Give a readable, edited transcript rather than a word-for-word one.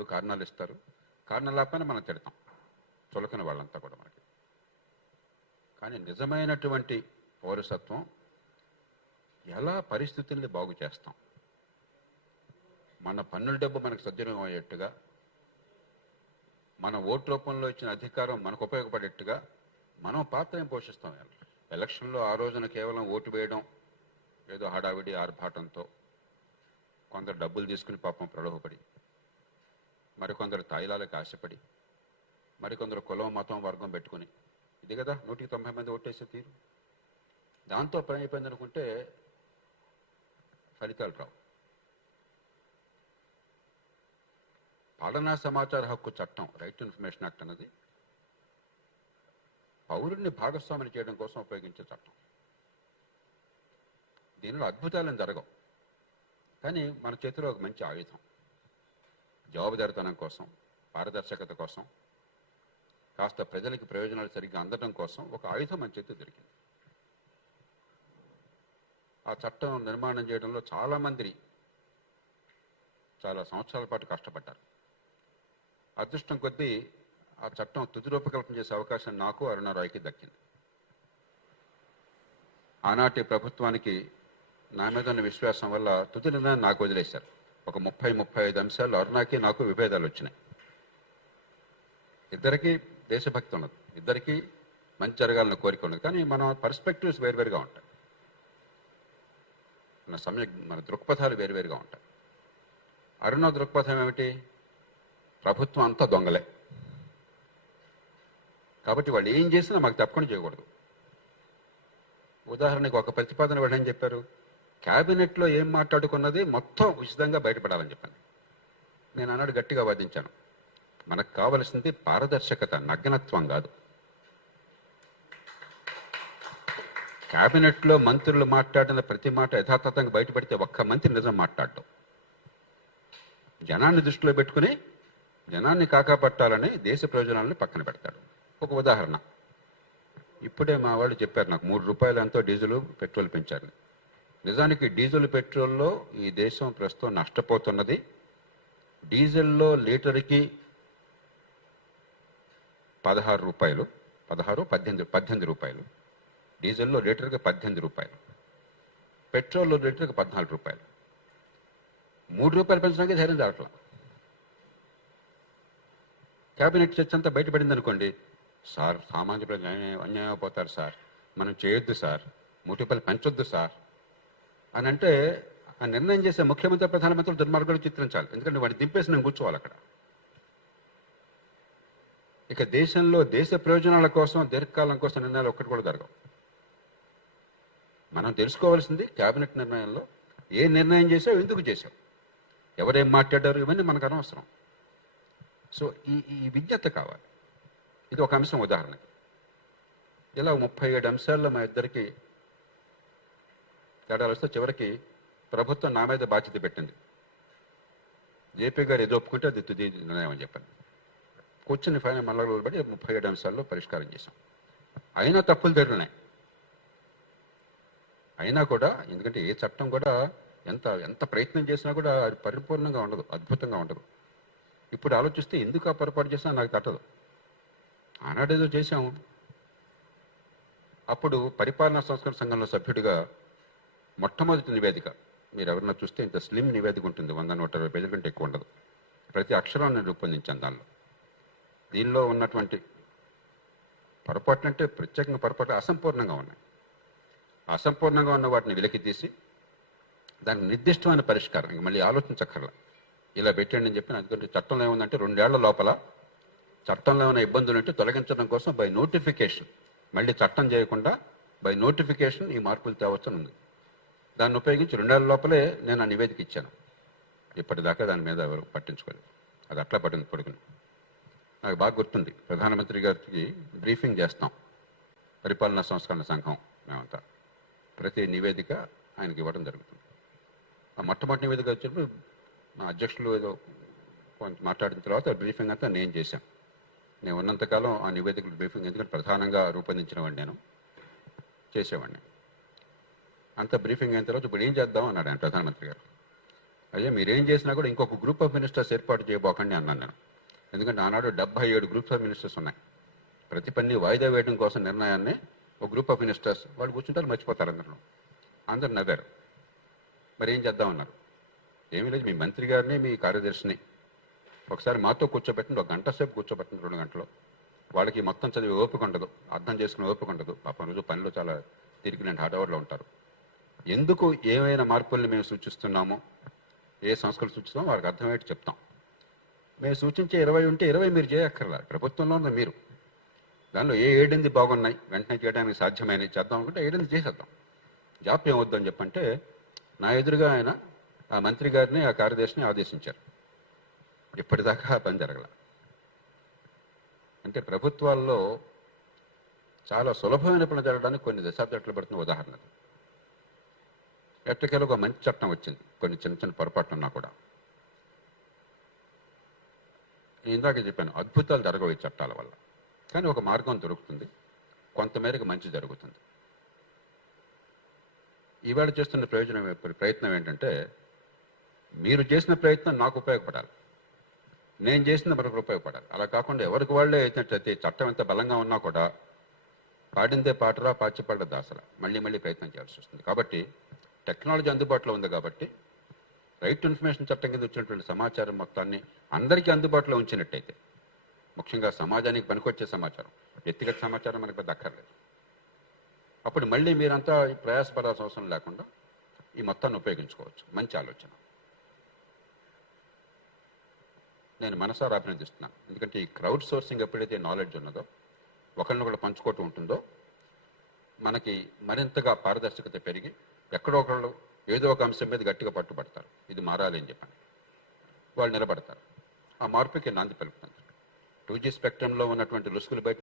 వాళ్ళు కారణాలు ఇస్తారు, కారణాలు లేకపోయినా మనం తిడతాం, చులకన వాళ్ళంతా కూడా మనకి. కానీ నిజమైనటువంటి పౌరసత్వం ఎలా పరిస్థితుల్ని బాగు చేస్తాం, మన పన్నుల డబ్బు మనకు సద్వినియోగం అయ్యేట్టుగా, మన ఓటు రూపంలో ఇచ్చిన అధికారం మనకు ఉపయోగపడేట్టుగా మనం పాత్ర ఏం పోషిస్తాం. ఎలక్షన్లో ఆ రోజున కేవలం ఓటు వేయడం, ఏదో హడావిడి ఆర్భాటంతో కొందరు డబ్బులు తీసుకుని పాపం ప్రలోభపడి, మరికొందరు తాయిలాలకు ఆశపడి, మరికొందరు కులం మతం వర్గం పెట్టుకుని, ఇది కదా 190 మంది ఓటేసే తీరు. దాంతో పని అయిపోయింది అనుకుంటే ఫలితాలు రావు. పాలనా సమాచార హక్కు చట్టం, రైట్ టు ఇన్ఫర్మేషన్ యాక్ట్ అన్నది పౌరుడిని భాగస్వామిని చేయడం కోసం ఉపయోగించే చట్టం. దీనిలో అద్భుతాలను జరగవు, కానీ మన చేతిలో ఒక మంచి ఆయుధం. జవాబుదారితనం కోసం, పారదర్శకత కోసం, కాస్త ప్రజలకి ప్రయోజనాలు సరిగ్గా అందడం కోసం ఒక ఆయుధం మన చేతిలో దొరికింది. ఆ చట్టం నిర్మాణం చేయడంలో చాలామంది చాలా సంవత్సరాల పాటు కష్టపడ్డారు. అదృష్టం కొద్దీ ఆ చట్టం తుది రూపకల్పన చేసే అవకాశం నాకు, అరుణారాయ్కి దక్కింది. ఆనాటి ప్రభుత్వానికి నా మీద ఉన్న విశ్వాసం వల్ల తుది నిర్ణయం నాకు వదిలేశారు. ఒక 30-35 అంశాలు అరుణాకి నాకు విభేదాలు వచ్చినాయి. ఇద్దరికీ దేశభక్తి ఉన్నది, ఇద్దరికీ మంచి జరగాలని కోరిక ఉన్నది, కానీ మన పర్స్పెక్టివ్స్ వేరువేరుగా ఉంటాయి, మన దృక్పథాలు వేరువేరుగా ఉంటాయి. అరుణ దృక్పథం ఏమిటి? ప్రభుత్వం అంతా దొంగలే, కాబట్టి వాళ్ళు ఏం చేసినా మాకు తప్పకుండా చేయకూడదు. ఉదాహరణకు ఒక ప్రతిపాదన వాళ్ళు ఏం చెప్పారు, క్యాబినెట్లో ఏం మాట్లాడుకున్నది మొత్తం ఉచితంగా బయటపడాలని చెప్పాను. నేను అన్నాడు, గట్టిగా వాదించాను, మనకు కావలసింది పారదర్శకత, నగ్నత్వం కాదు. క్యాబినెట్లో మంత్రులు మాట్లాడిన ప్రతి మాట యథాతథంగా బయటపడితే ఒక్క మంత్రి నిజం మాట్లాడటం, జనాన్ని దృష్టిలో పెట్టుకుని జనాన్ని కాకాపట్టాలని దేశ ప్రయోజనాలను పక్కన పెడతాడు. ఒక ఉదాహరణ, ఇప్పుడే మా వాళ్ళు చెప్పారు నాకు, 3 రూపాయలు ఎంతో డీజిల్ పెట్రోల్ పెంచారు. నిజానికి డీజిల్ పెట్రోల్లో ఈ దేశం ప్రస్తుతం నష్టపోతున్నది. డీజిల్లో లీటర్కి 16 రూపాయలు, 18 రూపాయలు. డీజిల్లో లీటర్కి 18 రూపాయలు, పెట్రోల్లో లీటర్కి 14 రూపాయలు. 3 రూపాయలు పెంచడానికి ధైర్యం రావట్లా. క్యాబినెట్ చర్చ అంతా బయటపడింది అనుకోండి, సార్ సామాన్య ప్రజలు అన్యాయం అయిపోతారు సార్, మనం చేయొద్దు సార్, 3 రూపాయలు పెంచొద్దు సార్ అని అంటే, ఆ నిర్ణయం చేసే ముఖ్యమంత్రి ప్రధానమంత్రులు దుర్మార్గులు చిత్రించాలి. ఎందుకంటే వాడిని దింపేసి నేను కూర్చోవాలి అక్కడ. ఇక దేశంలో దేశ ప్రయోజనాల కోసం, దీర్ఘకాలం కోసం నిర్ణయాలు ఒక్కటి కూడా జరగవు. మనం తెలుసుకోవాల్సింది క్యాబినెట్ నిర్ణయంలో ఏ నిర్ణయం చేసావు, ఎందుకు చేసావు, ఎవరేం మాట్లాడారు, ఇవన్నీ మనకు అనవసరం. సో ఈ విజ్ఞత కావాలి. ఇది ఒక అంశం ఉదాహరణకి. ఇలా 37 అంశాల్లో మా ఇద్దరికి తేడాలు వస్తే చివరికి ప్రభుత్వం నా మీద బాధ్యత పెట్టింది. జేపీ గారు ఏదో ఒప్పుకుంటే అది తుది నిర్ణయం అని చెప్పాను. కూర్చుని ఫైనల్ మళ్ళీ బట్టి 37 అంశాల్లో పరిష్కారం చేశాం. అయినా తప్పులు జరిగినాయి. అయినా కూడా, ఎందుకంటే ఏ చట్టం కూడా ఎంత ప్రయత్నం చేసినా కూడా అది పరిపూర్ణంగా ఉండదు, అద్భుతంగా ఉండదు. ఇప్పుడు ఆలోచిస్తే ఎందుకు ఆ పొరపాటు చేసినా నాకు తట్టదు. ఆనాడేదో చేశాము. అప్పుడు పరిపాలనా సంస్కరణ సంఘంలో సభ్యుడిగా మొట్టమొదటి నివేదిక, మీరు ఎవరన్నా చూస్తే ఇంత స్లిమ్ నివేదిక ఉంటుంది, 100-120 పేజీల కంటే ఎక్కువ ఉండదు. ప్రతి అక్షరం నేను రూపొందించాను దానిలో. దీనిలో ఉన్నటువంటి పొరపాట్లు అంటే ప్రత్యేకంగా పొరపాట్లు అసంపూర్ణంగా ఉన్నాయి. అసంపూర్ణంగా ఉన్న వాటిని వెలికి తీసి దానికి నిర్దిష్టమైన పరిష్కారం, ఇంక మళ్ళీ ఆలోచించక్కర్లా, ఇలా పెట్టండి అని చెప్పి. అందుకంటే చట్టంలో ఏముందంటే 2 ఏళ్ల లోపల చట్టంలో ఏమైనా ఇబ్బందులు ఉంటే తొలగించడం కోసం బై నోటిఫికేషన్, మళ్ళీ చట్టం చేయకుండా బై నోటిఫికేషన్ ఈ మార్పులు తేవచ్చని ఉంది. దాన్ని ఉపయోగించి 2 ఏళ్ల లోపలే నేను ఆ నివేదిక ఇచ్చాను. ఇప్పటిదాకా దాని మీద ఎవరు పట్టించుకోలేదు, అది అట్లా పడుకుని. నాకు బాగా గుర్తుంది, ప్రధానమంత్రి గారికి బ్రీఫింగ్ చేస్తాం పరిపాలనా సంస్కరణ సంఘం మేమంతా, ప్రతి నివేదిక ఆయనకి ఇవ్వడం జరుగుతుంది. ఆ మొట్టమొదటి నివేదిక వచ్చినప్పుడు మా అధ్యక్షులు ఏదో కొంచెం మాట్లాడిన తర్వాత బ్రీఫింగ్ అంతా నేను చేశాను. నేను ఉన్నంతకాలం ఆ నివేదికలు బ్రీఫింగ్, ఎందుకంటే ప్రధానంగా రూపొందించిన వాడిని నేను, చేసేవాడిని. అంత బ్రీఫింగ్ అయిన తర్వాత ఇప్పుడు ఏం చేద్దాం అన్నాడు ఆయన ప్రధానమంత్రి గారు. అయ్యా మీరేం చేసినా కూడా ఇంకొక గ్రూప్ ఆఫ్ మినిస్టర్స్ ఏర్పాటు చేయబోకండి అన్నాను నేను. ఎందుకంటే ఆనాడు 77 గ్రూప్స్ ఆఫ్ మినిస్టర్స్ ఉన్నాయి. ప్రతి పని వాయిదా వేయడం కోసం నిర్ణయాన్ని ఒక గ్రూప్ ఆఫ్ మినిస్టర్స్ వాళ్ళు కూర్చుంటారు, మర్చిపోతారు అందరూ నవ్వారు. మరి ఏం చేద్దామన్నారు. ఏమీ లేదు, మీ మంత్రి గారిని మీ కార్యదర్శిని ఒకసారి మాతో కూర్చోబెట్టండి, 1 గంట సేపు కూర్చోబెట్టండి, 2 గంటలు. వాళ్ళకి మొత్తం చదివి ఓపిక ఉండదు, అర్థం చేసుకునే ఓపిక ఉండదు. పాపం రోజు పనిలో చాలా తిరిగినండి హార్డ్ ఉంటారు. ఎందుకు ఏమైనా మార్పుల్ని మేము సూచిస్తున్నామో, ఏ సంస్కరణ సూచిస్తామో వాళ్ళకి అర్థమయ్యేట్టు చెప్తాం. మేము సూచించే 20 ఉంటే 20 మీరు చేయక్కర్లా, ప్రభుత్వంలో ఉన్న మీరు దానిలో ఏ 7 బాగున్నాయి వెంటనే చేయడానికి సాధ్యమైనవి చేద్దాం అనుకుంటే 7 చేసేద్దాం, జాప్యం వద్దని చెప్పంటే నా ఎదురుగా ఆయన ఆ మంత్రి గారిని ఆ కార్యదర్శిని ఆదేశించారు. ఇప్పటిదాకా ఆ పని జరగల. అంటే ప్రభుత్వాల్లో చాలా సులభమైన పనులు జరగడానికి కొన్ని దశాబ్దాలు పడుతున్న ఉదాహరణ. ఎట్టకేలో ఒక మంచి చట్టం వచ్చింది, కొన్ని చిన్న చిన్న పొరపాట్లు ఉన్నా కూడా. ఇందాక చెప్పాను, అద్భుతాలు జరగవు ఈ చట్టాల వల్ల, కానీ ఒక మార్గం దొరుకుతుంది, కొంతమేరకు మంచి జరుగుతుంది. ఈవేళ చేస్తున్న ప్రయత్నం ఏంటంటే, మీరు చేసిన ప్రయత్నం నాకు ఉపయోగపడాలి, నేను చేసిన మరొకరు ఉపయోగపడాలి. అలా కాకుండా ఎవరికి వాళ్ళే అయితే చట్టం ఎంత బలంగా ఉన్నా కూడా పాడిందే పాటరా పాచిపడ్డ దాసరా మళ్ళీ మళ్ళీ ప్రయత్నం చేయాల్సి వస్తుంది. కాబట్టి టెక్నాలజీ అందుబాటులో ఉంది కాబట్టి రైట్ టు ఇన్ఫర్మేషన్ చట్టం కింద వచ్చినటువంటి సమాచారం మొత్తాన్ని అందరికీ అందుబాటులో ఉంచినట్టయితే, ముఖ్యంగా సమాజానికి పనికొచ్చే సమాచారం, వ్యక్తిగత సమాచారం మనకు దక్కర్లేదు, అప్పుడు మళ్ళీ మీరంతా ప్రయాసపడాల్సిన అవసరం లేకుండా ఈ మొత్తాన్ని ఉపయోగించుకోవచ్చు. మంచి ఆలోచన, నేను మనసారా అభినందిస్తున్నాను. ఎందుకంటే ఈ క్రౌడ్ సోర్సింగ్ ఎప్పుడైతే నాలెడ్జ్ ఉన్నదో, ఒకరినొకరు పంచుకోవటం ఉంటుందో, మనకి మరింతగా పారదర్శకత పెరిగి ఎక్కడో ఒకళ్ళు ఏదో ఒక అంశం మీద గట్టిగా పట్టుబడతారు, ఇది మారాలి అని చెప్పండి, వాళ్ళు నిలబడతారు. ఆ మార్పుకి నాంది పలుకుతుంది. 2G స్పెక్ట్రంలో ఉన్నటువంటి రుసుకులు బయట